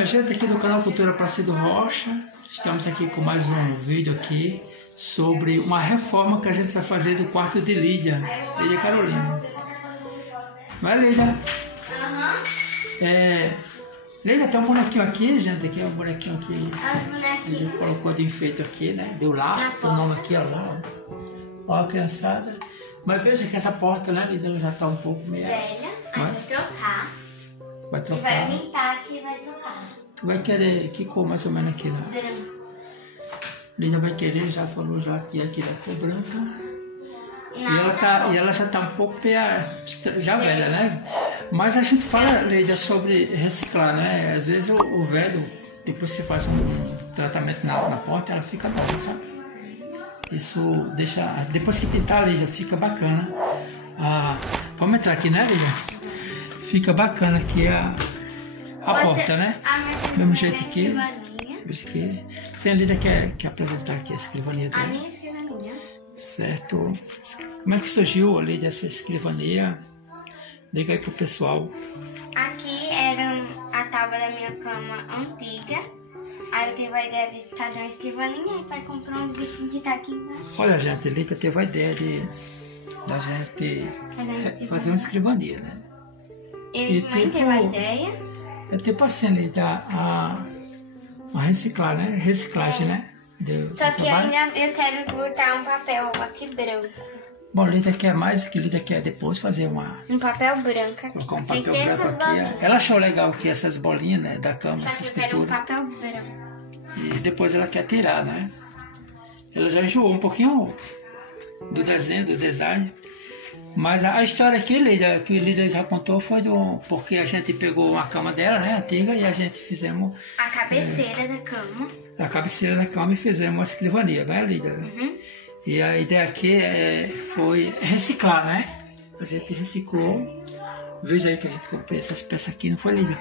minha gente, aqui do canal Cultura Placido Rocha. Estamos aqui com mais um vídeo aqui sobre uma reforma que a gente vai fazer do quarto de Lídia Carolina. Vai, Lídia? Lídia, tem um bonequinho aqui, gente. Aqui é um bonequinho aqui. Ele colocou de enfeite aqui, né? Deu lá, o nome aqui, ó lá. Ó a criançada. Mas veja que essa porta, né, Lídia, ela já tá um pouco meio velha. Aí vai trocar. Vai trocar. E vai pintar aqui e vai trocar. Tu vai querer que cor mais ou menos aqui, né? Branco. Lídia vai querer, já falou já que aqui da cor branca. Não, E ela já tá um pouco já velha, né? Mas a gente fala, Lídia, sobre reciclar, né? Às vezes o velho, depois que você faz um tratamento na porta, ela fica nova, sabe? Isso deixa... Depois que pintar, Lídia, fica bacana. Vamos entrar aqui, né, Lídia? Fica bacana aqui a porta, né? Do mesmo jeito aqui. Sem a Lídia quer apresentar aqui a escrivania dela. A minha escrivaninha. Certo. Como é que surgiu, Lídia, essa escrivania? Liga aí pro pessoal. Aqui era a tábua da minha cama antiga. Aí eu tive a ideia de fazer uma escrivaninha e vai comprar um bichinho que tá aqui embaixo. Olha, gente, a Lídia teve a ideia da gente fazer uma escrivania, né? Eu e mãe teve a ideia. É tipo assim, Lídia, a reciclar, né? Reciclagem, né? Só que ainda eu quero botar um papel aqui branco. Bom, Lídia quer mais, que Lídia quer depois fazer um papel branco aqui. Colocar um papel branco aqui. Ela achou legal aqui essas bolinhas, né? Da cama, essas pinturas. Só que eu quero um papel branco. E depois ela quer tirar, né? Ela já enjoou um pouquinho do desenho, do design. Mas a história aqui, Lídia, que o Lídia já contou, foi porque a gente pegou uma cama dela, né? Antiga, e a gente fizemos... A cabeceira da cama. A cabeceira da cama e fizemos uma escrivania, né, Lídia? Uhum. E a ideia aqui foi reciclar, né? A gente reciclou. Veja aí que a gente comprou essas peças aqui, não foi, Lídia?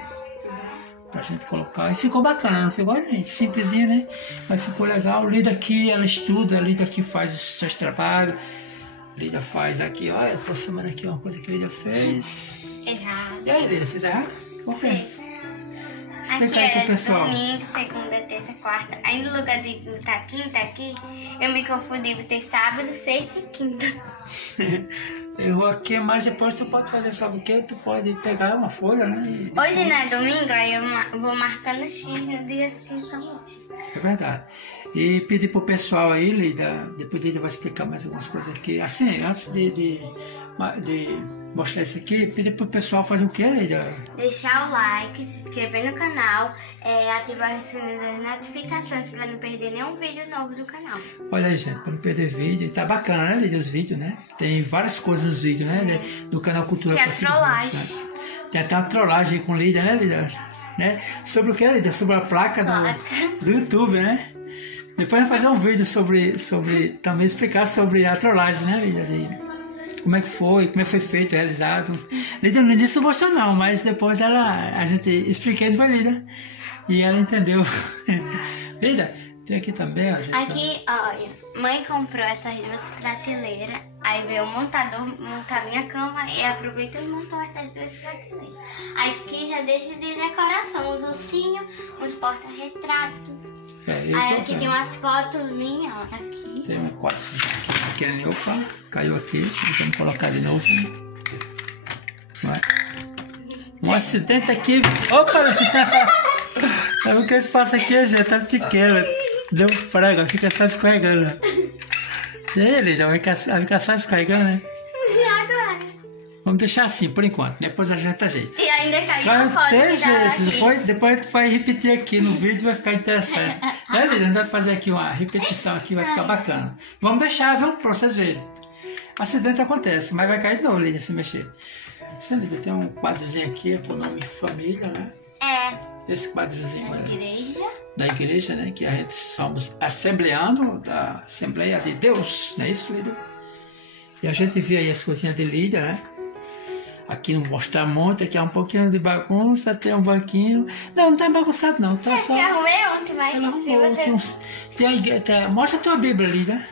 Pra gente colocar. E ficou bacana, não ficou, gente? Simplesinho, né? Mas ficou legal. Lídia aqui, ela estuda, Lídia aqui faz os seus trabalhos. Lídia faz aqui, olha, eu tô filmando aqui uma coisa que Lídia fez. Errado. E aí, Lídia, fiz errado? Por quê? Explica aqui aí pro era pessoal. domingo, segunda, terça, quarta. Aí no lugar de botar quinta aqui, eu me confundi, botei sábado, sexta e quinta. Errou aqui, mas depois tu pode fazer, sabe o quê? Tu pode pegar uma folha, né? Hoje não é domingo, aí eu vou marcando X no dia que são hoje. É verdade. E pedir pro pessoal aí, Lídia, depois Lídia vai explicar mais algumas coisas aqui. Assim, antes de mostrar isso aqui, pedir pro pessoal fazer o quê, Lídia? Deixar o like, se inscrever no canal, ativar o sininho das notificações para não perder nenhum vídeo novo do canal. Olha aí, gente, para não perder vídeo. E tá bacana, né, Lídia, os vídeos, né? Tem várias coisas nos vídeos, né? Do canal Cultura Placido Rocha. Trollagem. Né? Tem até uma trollagem com Lídia, né, Lídia? Né? Sobre o que, Lídia? Sobre a placa do YouTube, né? Depois vai fazer um vídeo sobre também explicar sobre a trollagem, né, Lídia? Como é que foi feito, realizado. Lídia no início não gostou não, mas depois a gente expliquei para Lídia e ela entendeu. Lídia, tem aqui também, ó. Aqui, olha, mãe comprou essas duas prateleiras, aí veio o montador montar minha cama e aproveitou e montou essas duas prateleiras. Aí aqui já deixa de decoração, uns ursinhos, uns porta-retratos. Aí aqui tem umas fotos minhas, ó, aqui. Tem uma foto aqui, opa, caiu aqui, vamos colocar de novo. Vai. Um acidente aqui, opa! É porque o espaço aqui já tá pequeno, deu prego, fica só escorregando. E aí, Lídia, vai ficar só escorregando, né? E agora? Vamos deixar assim, por enquanto, depois a gente ajeita. E ainda caiu uma foto 3 vezes, depois tu vai repetir aqui no vídeo, vai ficar interessante. Né, Lídia? A gente vai fazer aqui uma repetição aqui, vai ficar bacana. Vamos deixar, viu? Pra vocês verem. Acidente acontece, mas vai cair de novo, Lídia, se mexer. Você, Lídia, tem um quadrozinho aqui com o nome família, né? Esse quadrozinho da igreja, né? Que a gente somos assembleando da Assembleia de Deus, não é isso, Lídia? E a gente vê aí as coisinhas de Lídia, né? Aqui não mostrar muito, aqui é um pouquinho de bagunça, tem um banquinho. Não tá bagunçado não, tá só... que arrumei ontem, mas se você... Mostra a tua Bíblia, Lídia.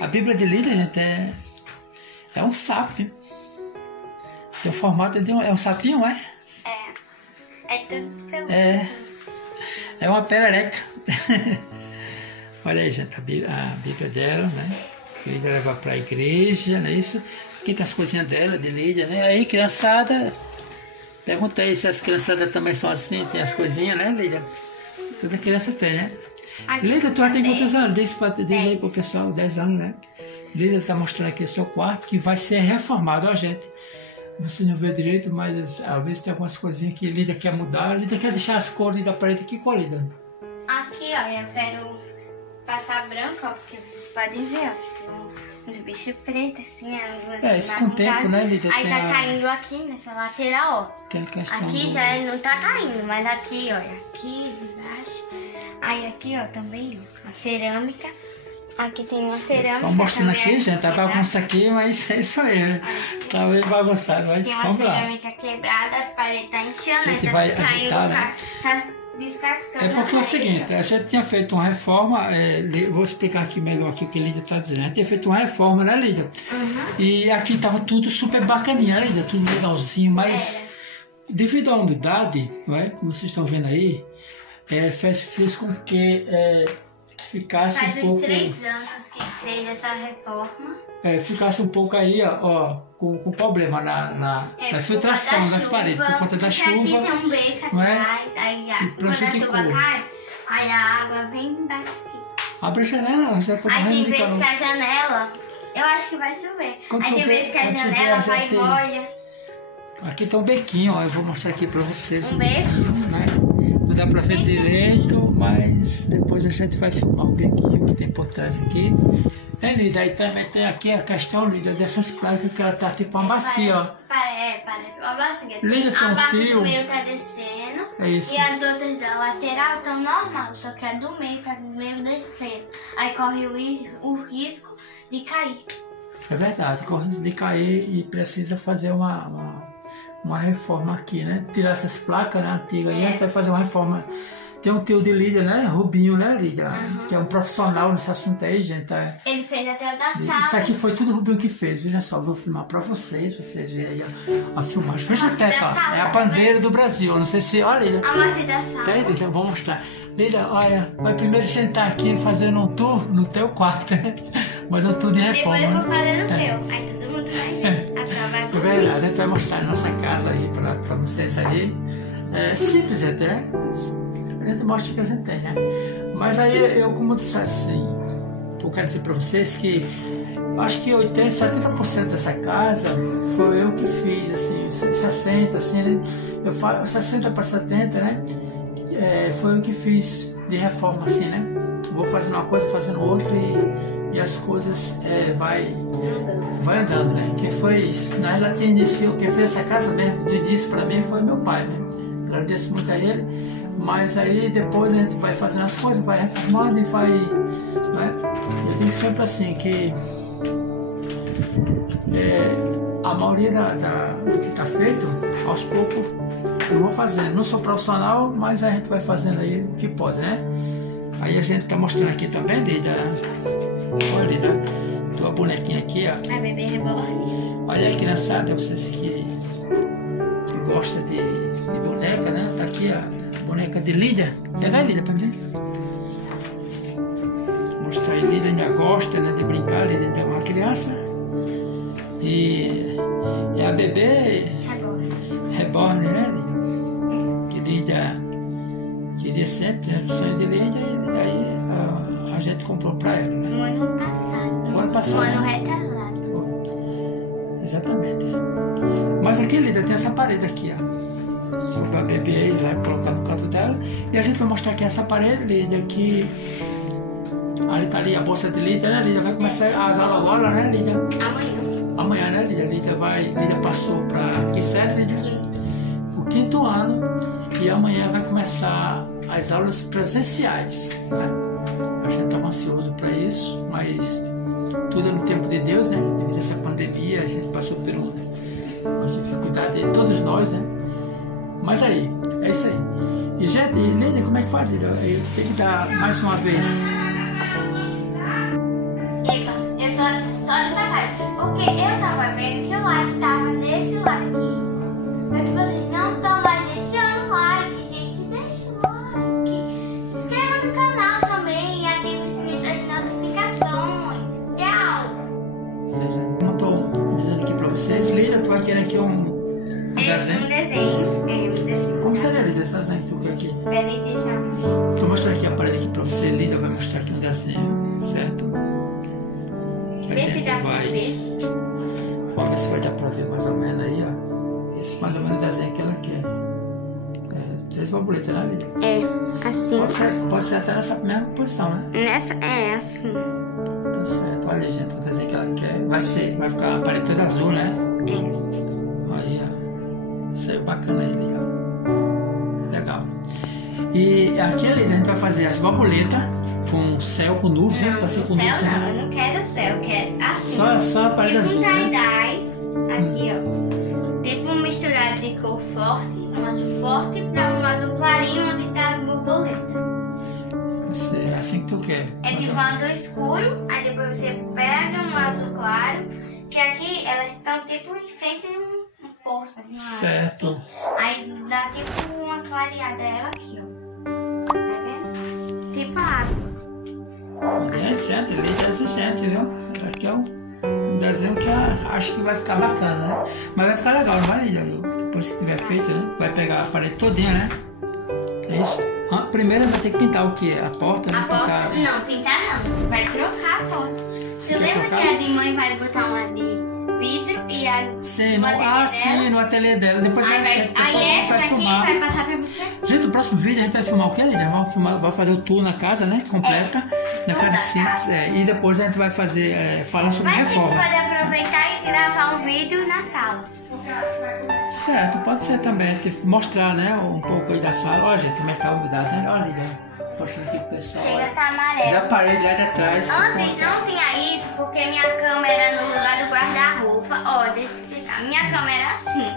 A Bíblia de Lídia, gente, é um sapo. Tem o formato de é um sapinho, é? É tudo pelo É uma perereca. Olha aí, gente, a Bíblia dela, né? Que Lídia leva para a igreja, não é isso? Aqui tem as coisinhas dela, de Lídia, né? Aí, criançada, perguntei se as criançadas também são assim, tem as coisinhas, né, Lídia? Toda criança tem, né? Lídia, tu já tem quantos anos? Diz aí pro pessoal, 10 anos, né? Lídia está mostrando aqui o seu quarto, que vai ser reformado, ó, gente. Você não vê direito, mas às vezes tem algumas coisinhas que Lídia quer mudar. Lídia quer deixar as cores da parede aqui coloridas. Aqui, ó, eu quero passar branco, ó, porque vocês podem ver, ó, tem uns bichos pretos, assim, isso com o tempo, né, Lídia? Aí tá caindo aqui nessa lateral, ó. Tem a questão aqui já não tá caindo, mas aqui, ó, aqui de baixo. Aí aqui, ó, também, ó, a cerâmica. Aqui tem uma cerâmica. Estão mostrando aqui, gente, tá bagunça aqui, mas é isso aí, né? Tá bem bagunçado, mas vamos lá. Tem uma cerâmica quebrada, as paredes tá inchando, a gente tá vai caindo, ajeitar, né? Tá descascando. É porque é o seguinte, a gente tinha feito uma reforma, vou explicar aqui melhor aqui o que a Lídia está dizendo. A gente tinha feito uma reforma, né, Lídia? E aqui estava tudo super bacaninha, né, Lídia? Tudo legalzinho, mas devido à umidade, não é? Como vocês estão vendo aí, fez com que ficasse Faz um pouco... uns 3 anos que fez essa reforma. Ficasse um pouco aí, ó, com problema na filtração das paredes, por conta da chuva. Aqui tem um beco atrás, aí quando a chuva cai, aí a água vem embaixo aqui. Abre a janela, já tô Aí morrendo tem de vezes calor. que a janela, eu acho que vai chover. Quando Aí tem chover, vezes que a quando chover, janela a vai gente- e molha. Aqui tá um bequinho, ó, eu vou mostrar aqui pra vocês. Um beco? Né? Não dá pra ver direito, mas depois a gente vai filmar o bequinho que tem por trás aqui. Lídia, aí também tem aqui a questão, Lídia, dessas placas que ela tá tipo uma bacia, ó. Parece uma bacia. Lídia, tem A um barra fio. do meio tá descendo. É isso. E as outras da lateral estão normal, só que a do meio tá do meio descendo. Aí corre o risco de cair. É verdade, corre risco de cair e precisa fazer uma reforma aqui, né? Tirar essas placas, né, antigas, e a gente vai fazer uma reforma. Tem um tio de Lídia, né? Rubinho, né, Lídia? Que é um profissional nesse assunto aí, gente. Ele fez até o da sala. Isso aqui foi tudo o Rubinho que fez. Veja só, vou filmar pra vocês verem aí a filmagem. Veja até, tá? É a bandeira do Brasil. Não sei se... Olha, Lídia. A mostra da sala. Lídia, vou mostrar. Lídia, olha, vai primeiro sentar aqui fazendo um tour no teu quarto, né? Mas um tour de reforma. Depois eu vou fazer no né? seu. Aí todo mundo vai ver. A sala vai É verdade, a gente vai mostrar a nossa casa aí pra vocês aí. É simples, gente, né? A gente mostra o que a gente tem, né? Mas aí eu, como eu disse assim, eu quero dizer pra vocês que acho que 70% dessa casa foi eu que fiz, assim, 60, assim, né? Eu falo 60 para 70, né? Foi eu que fiz de reforma, assim, né? Vou fazendo uma coisa, fazendo outra e as coisas vai andando, né? Quem foi, na realidade, quem fez essa casa mesmo, do início pra mim, foi meu pai, né? Agradeço muito a ele, mas aí depois a gente vai fazendo as coisas, vai reformando e vai, né? Eu digo sempre assim, que a maioria do que está feito, aos poucos eu vou fazendo. Não sou profissional, mas a gente vai fazendo aí o que pode, né? Aí a gente tá mostrando aqui também, Lídia, olha, Lídia, tua bonequinha aqui, ó. A bebê reborn. Olha aí, criançada, vocês que gostam de boneca, né? Tá aqui a boneca de Lídia. Pega a Lídia pra ver. Mostrar aí, Lídia ainda gosta, né, de brincar, Lídia ainda é uma criança. E é a bebê reborn, né, Lídia? Que Lídia queria sempre, né? O sonho de Lídia, e aí a gente comprou pra ela, né? No ano passado. No ano passado. No ano retrasado. Exatamente. Mas aqui, Lídia, tem essa parede aqui, ó. Só pra bebê, vai colocar no canto dela. E a gente vai mostrar aqui essa parede, Lídia, que... Ali tá ali a bolsa de Lídia, né, Lídia? Vai começar as aulas agora, né, Lídia? Amanhã, né, Lídia? Lídia passou pra... Que série, Lídia? O 5º ano. E amanhã vai começar as aulas presenciais, né? A gente estava ansioso para isso, mas tudo é no tempo de Deus, né? Devido a essa pandemia, a gente passou por umas dificuldades, todos nós, né? Mas aí, é isso aí. E, gente, Lídia, como é que faz? Eu tenho que dar mais uma vez. Eu só de passagem, porque eu tava vendo que o like tava nesse lado aqui. Só que vocês não estão lá deixando like, gente. Deixa o like. desenho? Um desenho. Como seria, Lídia, esse desenho que tu viu aqui? Peraí, deixa eu... Tô mostrando aqui a parede aqui pra você, Lídia vai mostrar aqui um desenho, certo? Que a Vê se gente dá pra vai... ver. Vamos ver se vai dar pra ver mais ou menos aí, ó. Esse mais ou menos o desenho que ela quer. 3 borboletas, né, Lídia? É, assim. Pode ser até nessa mesma posição, né? Nessa, é, assim. Tá certo. Olha, gente, o desenho que ela quer. Vai ficar a parede toda azul, né? É. Aí, ó. Saiu bacana aí, legal. Legal. E aqui, Lídia, a gente vai fazer as borboletas com céu, com nuvens, né? Não, Pode ser com céu nuvens, não, né? eu não quero céu, eu quero assim. Só a parede tipo azul, um né? tie-dye, aqui ó. Tipo um misturado de cor forte, um azul forte pra um azul clarinho onde tá as borboletas. É assim que tu quer. É tipo um azul escuro, aí depois você pega um azul claro, que aqui elas estão tipo em frente de um poço. Assim, Certo. assim. Aí dá tipo uma clareada ela aqui, ó. Tá vendo? Tipo a água. Gente, Lídia é exigente, viu? Aqui é um desenho que eu acho que vai ficar bacana, né? Mas vai ficar legal, não vai, Lídia? Depois que tiver feito, né? Vai pegar a parede todinha, né? É isso? Primeiro vai ter que pintar o quê? A porta, né? A porta, não, pintar não. Vai trocar a porta. Você lembra que a de mãe vai botar uma de vidro e a sim, no ateliê dela? Sim, no ateliê dela. Depois Aí essa daqui filmar. vai passar pra você? Gente, o próximo vídeo a gente vai filmar o quê, Lídia? Vamos fazer o tour na casa, né? Completa. Na casa simples. E depois a gente vai fazer, falar sobre reformas. Mas você pode aproveitar e gravar um vídeo na sala. Certo, pode ser também. Mostrar, né? Um pouco aí da sala. Olha, gente, como é que tá a umidade, né? Olha, Lídia. Mostrando aqui pro pessoal. Chega, tá amarelo. Da parede lá de trás. Antes não tinha isso porque minha cama era no lugar do guarda-roupa. Ó, deixa eu explicar. Minha cama era assim.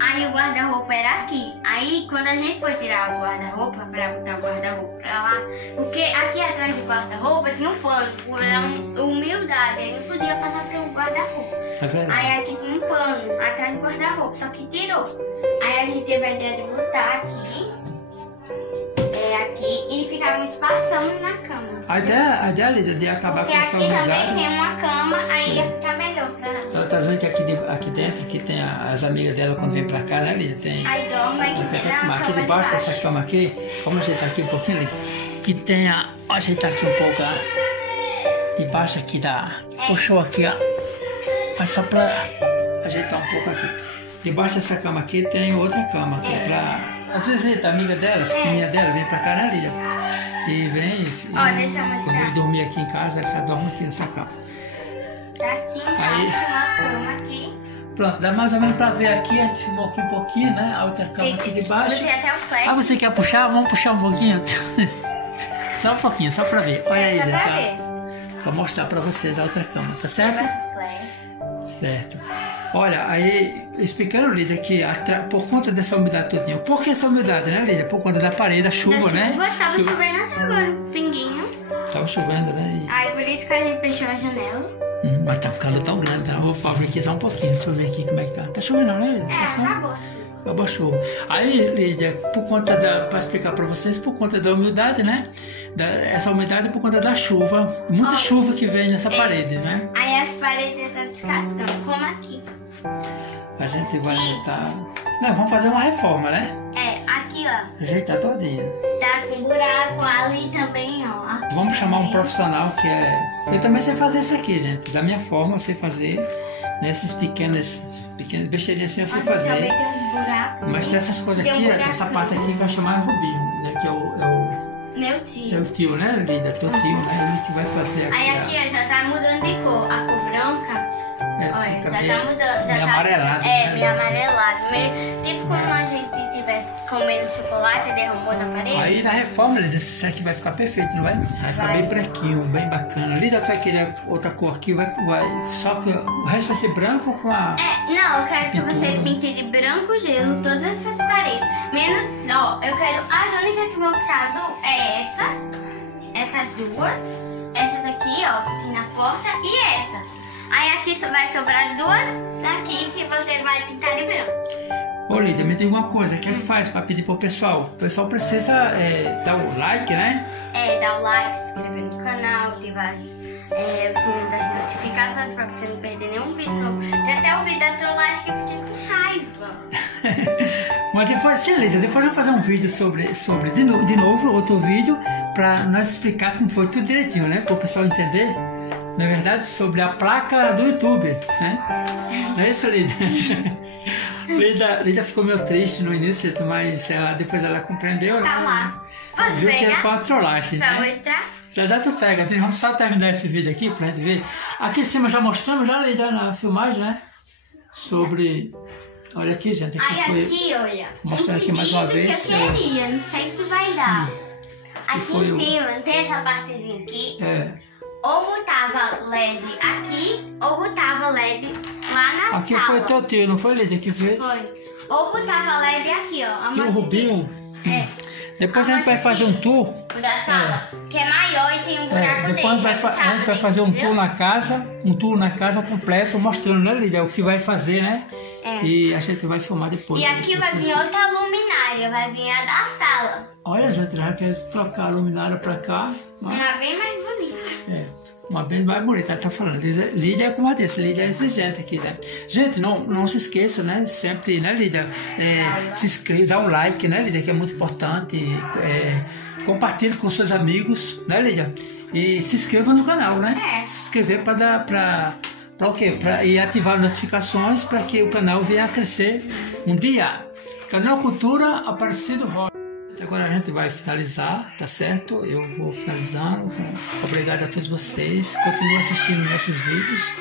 Aí o guarda-roupa era aqui. Aí quando a gente foi tirar o guarda-roupa, pra botar o guarda-roupa pra lá, porque aqui atrás do guarda-roupa tinha um pano, por humildade, aí não podia passar pelo guarda-roupa. Aí aqui tinha um pano atrás do guarda-roupa, só que tirou. Aí a gente teve a ideia de botar aqui. Aqui e ficava um espação na cama. A ideia, Lídia, de acabar porque com essa aqui umidade. também tem uma cama, aí ia ficar melhor pra ela. Ela tá dizendo que aqui dentro, que tem as amigas dela quando vem pra cá, né, Lídia? Tem. Aí dorme aqui tem na aqui debaixo dessa cama aqui, vamos ajeitar aqui um pouquinho, Lídia. Que tem a. Ajeitar aqui um pouco, ó. Debaixo aqui da. Puxou aqui, ó. Mas só pra ajeitar um pouco aqui. Debaixo dessa cama aqui tem outra cama, que é pra. Às vezes a amiga dela, a minha dela, vem pra cá, né, Lídia? E vem deixa eu mostrar. dormir aqui em casa, ela já dorme aqui nessa cama. Tá aqui embaixo uma cama aqui. Pronto, dá mais ou menos pra ver aqui, a gente filmou aqui um pouquinho, né? A outra cama aqui de baixo. Você até o flash. Você quer puxar? Vamos puxar um pouquinho? Só um pouquinho, só pra ver. Olha aí, gente, tá? Pra mostrar pra vocês a outra cama, tá certo? Certo. Olha, aí, explicando, Lídia, que por conta dessa umidade todinha. Por que essa umidade, né, Lídia? Por conta da parede, da chuva, né? Tava chovendo até agora, pinguinho. Tava chovendo, né? Aí por isso que a gente fechou a janela. Mas tá um calor tão grande, né? Vou abrir aqui só um pouquinho, deixa eu ver aqui como é que tá. Tá chovendo não, né, Lídia? Acabou. Acabou a chuva. Aí, Lídia, por conta pra explicar pra vocês, por conta da umidade, né? Essa umidade é por conta da chuva, muita chuva que vem nessa parede, né? Aí as paredes estão descascando, como aqui. A gente vai ajeitar. Não, vamos fazer uma reforma, né? Aqui, ó. Ajeitar todinha. Tá com buraco ali também, ó. Aqui vamos chamar também. Um profissional que é. Eu também sei fazer isso aqui, gente. Da minha forma, eu sei fazer. Nesses pequenas besteirinhas assim eu sei fazer. Também tem uns buracos. Mas essas coisas aqui, essa parte aqui vai chamar Rubinho, né? Que é o meu tio. É o tio, né, Lídia? Teu tio, né? Ele que vai fazer aqui. Aí aqui, ó, já tá mudando de cor. A cor branca. Olha, já tá mudando. Meio amarelado. Meio amarelado. Tipo como a gente tivesse comendo chocolate e derramou na parede. Aí na reforma, Lídia, esse aqui vai ficar perfeito, não vai? Vai ficar bem branquinho, bem bacana. Lídia, tu vai querer outra cor aqui, vai. Só que o resto vai ser branco com a. Não, eu quero que você pinte de branco gelo todas essas paredes. Menos, ó, eu quero. As únicas que vão ficar azul é essas duas. Essa daqui, ó, que tem na porta, e essa. Aí aqui vai sobrar duas daqui que você vai pintar de branco. Ô, Lídia, me diga uma coisa, o que é que faz pra pedir pro pessoal? O pessoal precisa dar o like, né? Dar o like, se inscrever no canal, ativar o sininho das notificações pra você não perder nenhum vídeo. Tem até o vídeo da trollagem que eu fiquei com raiva. Mas depois, sim, Lídia, depois eu vou fazer um vídeo sobre de novo, outro vídeo, pra nós explicar como foi tudo direitinho, né? Para o pessoal entender, na verdade, sobre a placa do YouTube, né? Não é isso, Lídia? Lídia ficou meio triste no início, mas depois ela compreendeu. Tá lá. Posso viu pegar? que foi uma trollagem, Pra né? mostrar? Já tu pega, vamos só terminar esse vídeo aqui pra gente ver. Aqui em cima já mostramos, já Lídia, na filmagem, né? Sobre... Olha aqui, gente. Aqui, olha. Vou mostrar aqui mais uma vez. Que eu queria, não sei se vai dar. Aqui em cima, tem essa partezinha aqui. Ou botava LED aqui, ou botava LED lá na sala. Aqui foi teu tio, não foi, Lídia, que fez? Foi. Ou botava LED aqui, ó. Aqui o Rubinho. Depois a gente vai fazer um tour. O da sala, que é maior e tem um buraco depois dentro. a gente vai fazer um tour na casa completo, mostrando, né, Lídia, o que vai fazer, né? E a gente vai filmar depois. E aqui vai vir outra luminária, vai vir a da sala. Olha, gente, já quer trocar a luminária pra cá. Uma bem mais bonita. Uma bem mais bonita, ela tá falando. Lídia é como eu disse, Lídia é exigente aqui, né? Gente, não se esqueça, né? Sempre, né, Lídia? Se inscreva, dá um like, né, Lídia? Que é muito importante. Compartilhe com seus amigos, né, Lídia? E se inscreva no canal, né? Se inscrever para o quê? E ativar as notificações para que o canal venha a crescer um dia. Canal Cultura Aparecido Rocha. Agora a gente vai finalizar, tá certo? Eu vou finalizando. Obrigado a todos vocês. Continuem assistindo nossos vídeos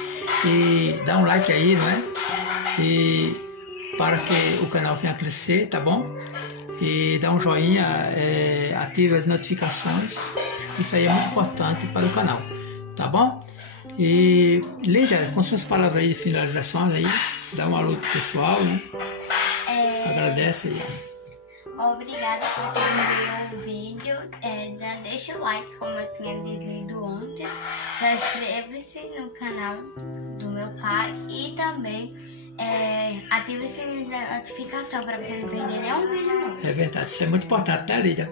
e dá um like aí, não é? E para que o canal venha a crescer, tá bom? E dá um joinha, ative as notificações. Isso aí é muito importante para o canal, tá bom? E Lídia, com suas palavras aí de finalização aí, dá um alô pro pessoal, né? Agradece aí. Obrigada por ter visto o vídeo. Já deixa o like, como eu tinha dito ontem. Já inscreve-se no canal do meu pai e também ative o sininho da notificação para você não perder nenhum vídeo novo. É verdade, isso é muito importante, né, Lídia?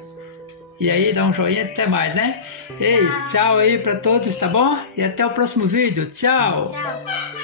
E aí, dá um joinha e até mais, né? Ei, tchau aí pra todos, tá bom? E até o próximo vídeo. Tchau! Tchau!